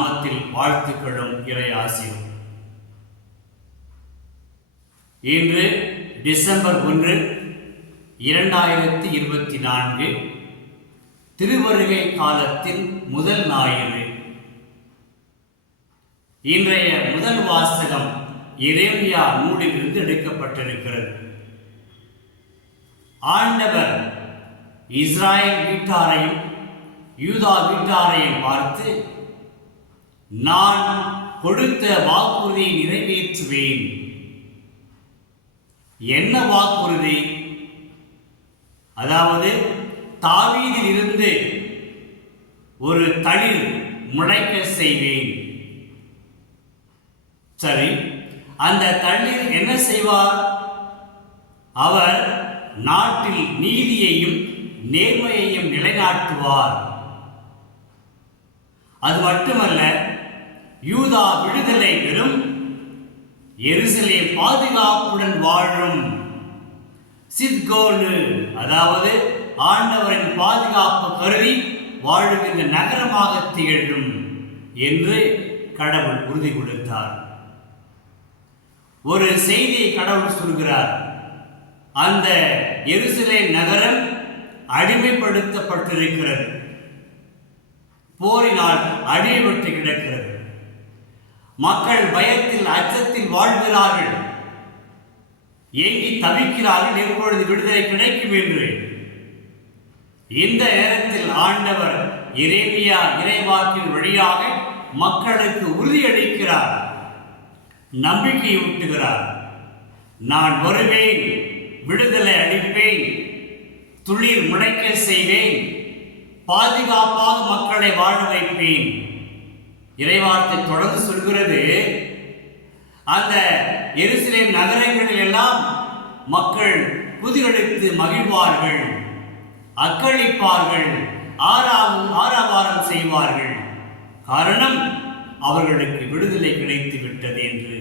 நாமத்தில் வாழ்த்துக்களும் இறை ஆசீரும். இன்று டிசம்பர் 1, 2024 திருவருகை காலத்தின் முதல் ஞாயிறு. இன்றைய முதல் வாசகம் எரேமியா நூலிலிருந்து எடுக்கப்பட்டிருக்கிறது. ஆண்டவர் இஸ்ராயேல் வீட்டாரையும் யூதா வீட்டாரையும் பார்த்து, நான் கொடுத்த வாக்குறுதியை நிறைவேற்றுவேன். என்ன வாக்குறுதி? அதாவது தாவீதில் இருந்து ஒரு தளிர் முளைக்க செய்வேன். சரி, அந்த தளிர் என்ன செய்வார்? அவர் நாட்டில் நீதியையும் நேர்மையையும் நிலைநாட்டுவார். அது மட்டுமல்ல, யூதா விடுதலை பெறும், எருசலேம் பாதுகாப்புடன் வாழும். சித்கோனு, அதாவது ஆண்டவரின் பாதுகாப்பு கருதி வாழுகின்ற நகரமாக திகழும் என்று கடவுள் உறுதி கொடுத்தார். ஒரு செய்தியை கடவுள் சொல்கிறார். அந்த எருசலேம் நகரம் அடிமைப்படுத்தப்பட்டிருக்கிறது, போரினால் அடிமைப்பட்டு கிடக்கிறது. மக்கள் பயத்தில் அச்சத்தில் வாழ்கிறார்கள், ஏங்கி தவிக்கிறார்கள், எப்பொழுது விடுதலை கிடைக்கும் என்று. இந்த நேரத்தில் ஆண்டவர் எரேமியா இறைவாக்கின் வழியாக மக்களுக்கு உறுதியளிக்கிறார், நம்பிக்கை ஊட்டுகிறார். நான் வருவேன், விடுதலை அளிப்பேன், துளிர் முளைக்க செய்வேன், பாதுகாப்பாக மக்களை வாழ வைப்பேன். இறைவார்த்தை தொடர்ந்து சொல்கிறது, அந்த எருசலேம் நகரங்களில் எல்லாம் மக்கள் குதிகழித்து மகிழ்வார்கள், அக்களிப்பார்கள், ஆரவாரம் செய்வார்கள். காரணம், அவர்களுக்கு விடுதலை கிடைத்து விட்டது என்று.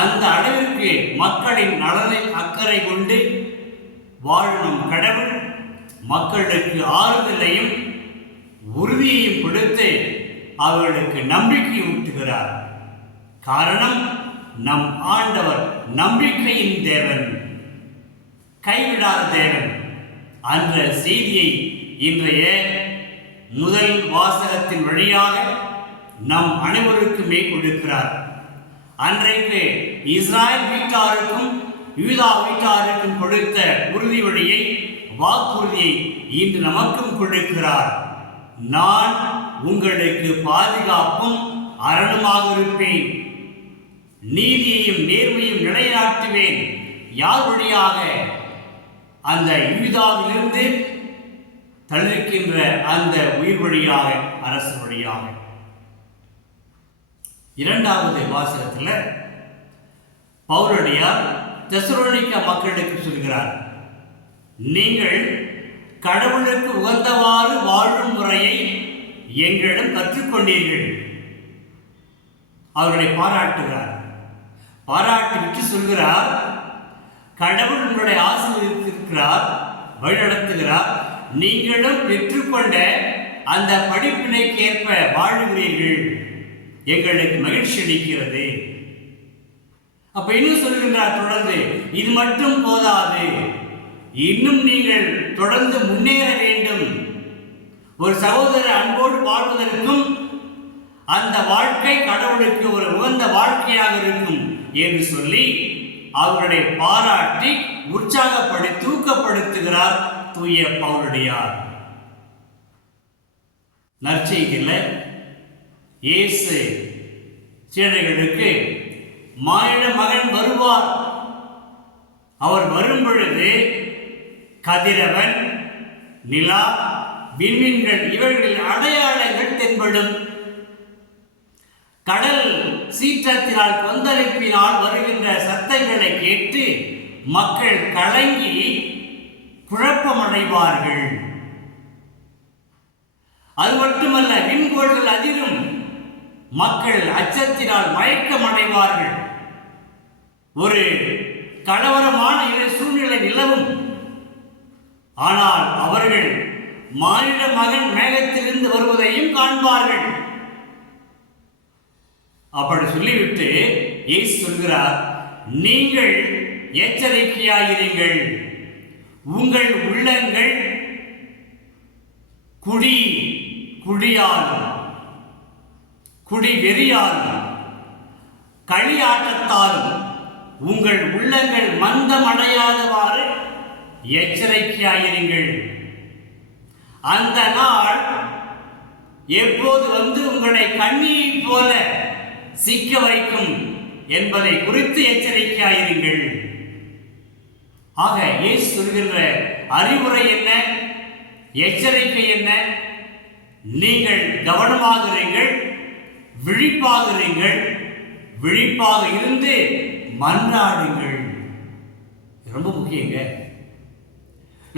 அந்த அளவிற்கு மக்களின் நலனில் அக்கறை கொண்டு வாழும் கடவுள் மக்களுக்கு ஆறுதலையும் உறுதியையும் கொடுத்து அவர்களுக்கு நம்பிக்கை ஊட்டுகிறார். காரணம், நம் ஆண்டவர் நம்பிக்கையின் தேவன், கைவிடாத தேவன். அந்த செய்தியை இன்றைய முதல் வாசகத்தின் வழியாக நம் அனைவருக்குமே கொடுக்கிறார். அன்றைக்கு இஸ்ராயேல் வீட்டாருக்கும் யூதா வீட்டாருக்கும் கொடுத்த உறுதி வழியை, வாக்குறுதியை இன்று நமக்கும் கொடுக்கிறார். நான் உங்களுக்கு பாதுகாப்பும் அரணுமாக இருப்பேன், நீதியையும் நேர்மையும் நிலைநாட்டுவேன். யார் வழியாக? அந்த யூதாவிலிருந்து தளிர்க்கின்ற அந்த உயிர் வழியாக, அரசு வழியாக. இரண்டாவது வாசகத்தில் பவுலடியார் தெசலோனிக்க மக்களுக்கு சொல்கிறார், நீங்கள் கடவுளுக்கு உகந்தவாறு வாழும் முறையை எங்களிடம் கற்றுக்கொண்டீர்கள். அவர்களை பாராட்டுகிறார். பாராட்டிவிட்டு சொல்கிறார், கடவுள் உங்களை ஆசீர்வதித்திருக்கிறார், வழிநடத்துகிறார். நீங்களும் பெற்றுக்கொண்ட அந்த படிப்பினைக்கு ஏற்ப வாழுகிறீர்கள், எங்களுக்கு மகிழ்ச்சி அளிக்கிறது. அப்ப இன்னும் சொல்கின்றார் தொடர்ந்து, இது மட்டும் போதாது, இன்னும் நீங்கள் தொடர்ந்து முன்னேற வேண்டும். ஒரு சகோதர அன்போடு வாழ்வதற்கும் அந்த வாழ்க்கை கடவுளுக்கு ஒரு உகந்த வாழ்க்கையாக இருக்கும் என்று சொல்லி அவர்களை பாராட்டி உற்சாகப்படுத்தி ஊக்கப்படுத்துகிறார் தூய பவுலடியார். நற்செய்தியில் இயேசு சீடர்களுக்கு, மானிட மகன் வருவார், அவர் வரும் பொழுது கதிரவன், நிலா, விண்மீன்கள் இவர்களின் அடையாளங்கள் தென்படும். கடல் சீற்றத்தினால் கொந்தளிப்பினால் வருகின்ற சத்தங்களை கேட்டு மக்கள் கலங்கி குழப்பமடைவார்கள். அது மட்டுமல்ல, விண்கோள்கள் அதிரும், மக்கள் அச்சத்தினால் மயக்கமடைவார்கள். ஒரு கலவரமான சூழ்நிலை நிலவும். ஆனால் அவர்கள் மானிட மகன் மேகத்திலிருந்து வருவதையும் காண்பார்கள். அப்படி சொல்லிவிட்டு இயேசு சொல்கிறார், நீங்கள் எச்சரிக்கையாயிருங்கள், உங்கள் உள்ளங்கள் குடியாலும் குடி வெறியாலும் களியாட்டத்தாலும் உங்கள் உள்ளங்கள் மந்தமடையாதவாறு எச்சரிக்கையாயிருங்கள். அந்த நாள் எப்போது வந்து உங்களை கண்ணியைப் போல சிக்க வைக்கும் என்பதை குறித்து எச்சரிக்கையாயிருங்கள். ஆக இயேசு சொல்கின்ற அறிவுரை என்ன, எச்சரிக்கை என்ன? நீங்கள் கவனமாக இருங்கள், விழிப்பாக இருங்கள், விழிப்பாக இருந்து மன்றாடுங்கள். ரொம்ப முக்கியங்க.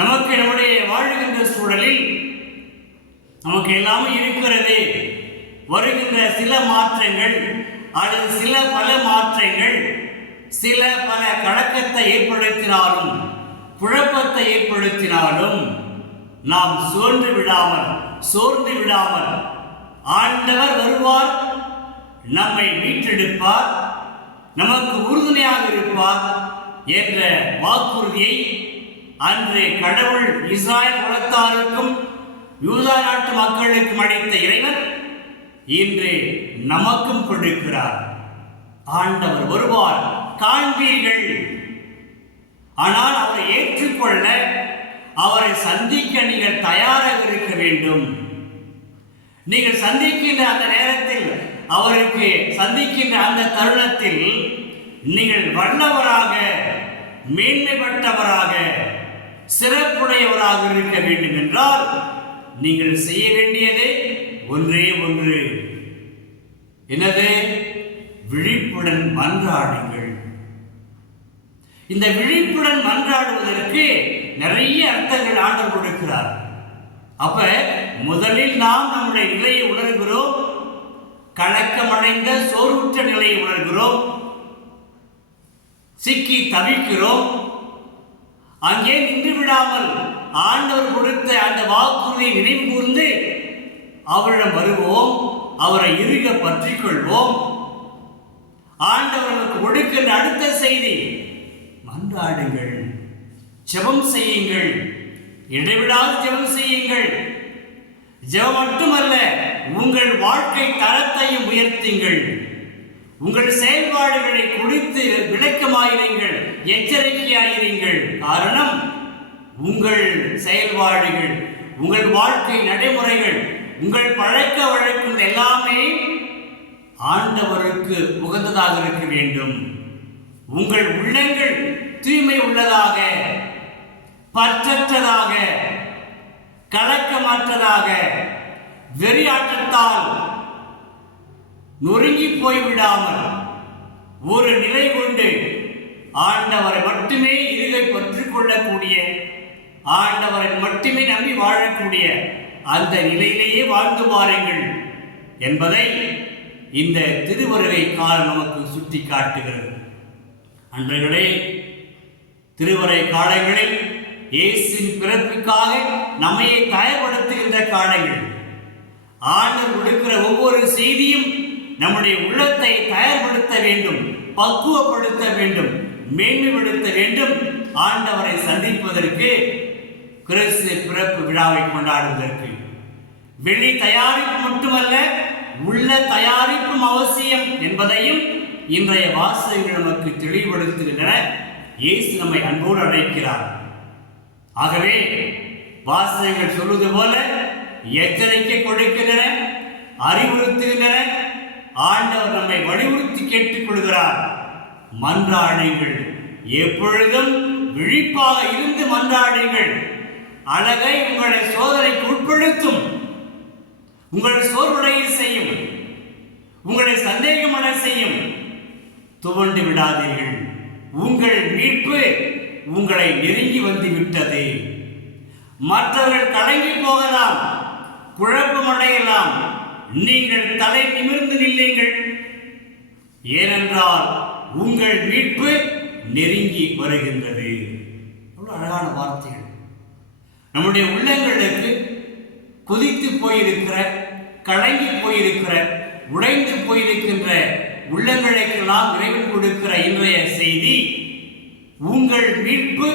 நமக்கு நம்முடைய வாழ்கின்ற சூழலில் நமக்கு எல்லாமே இருக்கிறது. வருகின்ற சில மாற்றங்கள் அல்லது சில பல மாற்றங்கள் சில பல கலக்கத்தை ஏற்படுத்தினாலும் குழப்பத்தை ஏற்படுத்தினாலும் நாம் சோர்ந்து விடாமல் ஆண்டவர் வருவார், நம்மை மீட்டெடுப்பார், நமக்கு உறுதுணையாக இருப்பார் என்ற வாக்குறுதியை அன்று கடவுள் இஸ்ராயல் குலத்தாருக்கும் யூதா நாட்டு மக்களுக்கும் அளித்த இறைவன் இன்று நமக்கும் கொடுக்கிறார். ஆண்டவர் வருவார், காண்பீர்கள். ஆனால் அவரை ஏற்றுக்கொள்ள, அவரை சந்திக்க நீங்கள் தயாராக இருக்க வேண்டும். நீங்கள் சந்திக்கின்ற அந்த நேரத்தில், அவருக்கு சந்திக்கின்ற அந்த தருணத்தில் நீங்கள் வல்லவராக, மேன்மைப்பட்டவராக, சிறப்புடையவராக இருக்க வேண்டும் என்றால் நீங்கள் செய்ய வேண்டியது ஒன்றே ஒன்று. என்னது? விழிப்புடன் மன்றாடுங்கள். இந்த விழிப்புடன் மன்றாடுவதற்கு நிறைய அர்த்தங்கள் ஆண்டவர் கொடுக்கிறார். அப்ப முதலில் நாம் நம்முடைய நிலையை உணர்கிறோம், கலக்கமடைந்த சோர்வுற்ற நிலையை உணர்கிறோம், சிக்கி தவிக்கிறோம். அங்கே நின்று விடாமல் ஆண்டவர் கொடுத்த அந்த வாக்குறுதியை நினைவு கூர்ந்து அவரிடம் வருவோம், அவரை இறுக பற்றிக் கொள்வோம். ஆண்டவர்களுக்கு கொடுக்கின்ற அடுத்த செய்தி, மன்றாடுங்கள், ஜெபம் செய்யுங்கள், இடைவிடாது ஜெபம் செய்யுங்கள். ஜெபம் மட்டுமல்ல, உங்கள் வாழ்க்கை தரத்தையும் உயர்த்துங்கள். உங்கள் செயல்பாடுகளை குறித்து விளக்கமாயிருங்கள், எச்சரிக்கையாயிருங்கள். காரணம், உங்கள் செயல்பாடுகள், உங்கள் வாழ்க்கை நடைமுறைகள், உங்கள் பழக்க வழக்கம் எல்லாமே ஆண்டவருக்கு உகந்ததாக இருக்க வேண்டும். உங்கள் உள்ளங்கள் தூய்மை உள்ளதாக, பற்றற்றதாக, கலக்கமற்றதாக, வெறியாட்டத்தால் நொறுங்கி போய்விடாமல் ஒரு நிலை கொண்டு ஆண்டவரை மட்டுமே இருகை பற்றிக் கொள்ளக்கூடிய, ஆண்டவரை மட்டுமே நம்பி வாழக்கூடிய அந்த நிலையிலேயே வாழ்ந்து வாருங்கள் என்பதை இந்த திருவருகை காலம் நமக்கு சுட்டி காட்டுகிறது. அன்றைகளே, திருவருகை காலங்களில் இயேசுவின் பிறப்புக்காக நம்மையை தயார்படுத்துகின்ற காலங்கள். ஆண்டவர் கொடுக்கிற ஒவ்வொரு செய்தியும் நம்முடைய உள்ளத்தை தயார்படுத்த வேண்டும், பக்குவப்படுத்த வேண்டும், மேன்மைப்படுத்த வேண்டும். ஆண்டவரை சந்திப்பதற்கு, கிறிஸ்து பிறப்பு விழாவை கொண்டாடுவதற்கு வெளி தயாரிப்பு மட்டுமல்ல, உள்ள தயாரிப்பும் அவசியம் என்பதையும் இன்றைய வாசகங்கள் நமக்கு தெளிவுபடுத்துகின்றன. இயேசு நம்மை அன்போடு அழைக்கிறார். ஆகவே வாசகங்கள் சொல்வது போல எச்சரிக்கை கொடுக்கின்றன, அறிவுறுத்துகின்றன. ஆண்டவர் நம்மை வலியுறுத்தி கேட்டுக் கொள்கிறார், மன்றாடுங்கள், எப்பொழுதும் விழிப்பாக இருந்து மன்றாடுங்கள். அழகை உங்களை சோதனைக்கு உட்படுத்தும், உங்களை சோர்வடைய செய்யும், உங்களை சந்தேகமடை செய்யும். துவண்டு விடாதீர்கள், உங்கள் மீட்பு உங்களை நெருங்கி வந்து விட்டது. மற்றவர்கள் கலங்கி போகலாம், குழப்பமடையலாம், நீங்கள் தலை நிமிர்ந்து நில்லுங்கள். ஏனென்றால் உங்கள் மீட்பு நெருங்கி வருகின்றது. அழகான வார்த்தைகள். நம்முடைய உள்ளங்களுக்கு கொதித்து போயிருக்கிற, கலங்கி போயிருக்கிற, உடைந்து போயிருக்கின்ற உள்ளங்களுக்கெல்லாம் இறைவன் கொடுக்கிற இன்றைய செய்தி, உங்கள் மீட்பு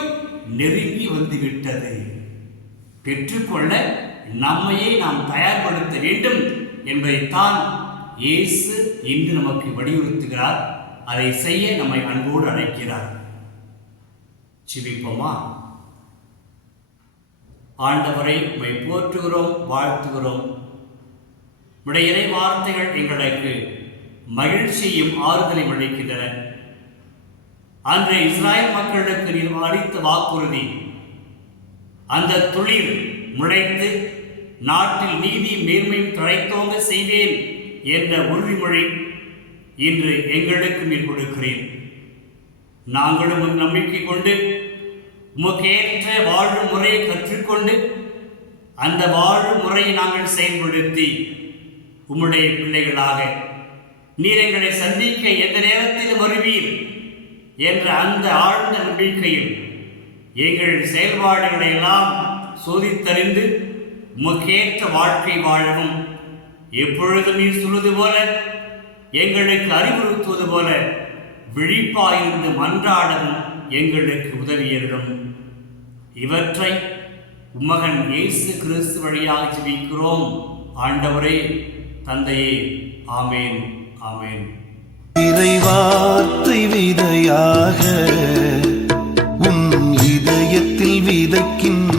நெருங்கி வந்துவிட்டது. பெற்றுக்கொள்ள நம்மையே நாம் தயார்படுத்த வேண்டும் என்பதைத்தான் இயேசு இன்று நமக்கு வலியுறுத்துகிறார். அதை செய்ய நம்மை அன்போடு அழைக்கிறார். ஜெபிப்போமா? ஆண்டவரை உம்மை போற்றுகிறோம், வாழ்த்துகிறோம். உடைய இறை வார்த்தைகள் எங்களுக்கு மகிழ்ச்சியும் ஆறுதலையும் அளிக்கின்றன. அன்று இஸ்ராயல் மக்களுக்கு நீர் அளித்த வாக்குறுதி, அந்த துளிர் முளைத்து நாட்டில் நீதி மேன்மையும் தழைத்தோங்க செய்வேன் என்ற உறுதிமொழி இன்று எங்களுக்கு நீர் கொடுக்கிறேன். நாங்களும் நம்பிக்கை கொண்டு உமக்கேற்ற வாழ்வு முறையை கற்றுக்கொண்டு அந்த வாழ்வு முறையை நாங்கள் செயல்படுத்தி உம்முடைய பிள்ளைகளாக நீர் எங்களை சந்திக்க எந்த நேரத்திலும் வருவீர் என்ற அந்த ஆழ்ந்த நம்பிக்கையில் எங்கள் செயல்பாடுகளை எல்லாம் சோதித்தறிந்து உமக்கேற்ற வாழ்க்கை வாழவும், எப்பொழுதும் நீர் சொல்வது போல எங்களுக்கு அறிவுறுத்துவது போல விழிப்பாயிருந்து மன்றாடவும் எங்களுக்கு உதவியருளும். இவற்றை உம்மகன் இயேசு கிறிஸ்து வழியாக ஜெபிக்கிறோம் ஆண்டவரே, தந்தையே. ஆமேன், ஆமேன். இறைவார்த்தை விதையாக உன் இதயத்தில் விதைக்கின்ற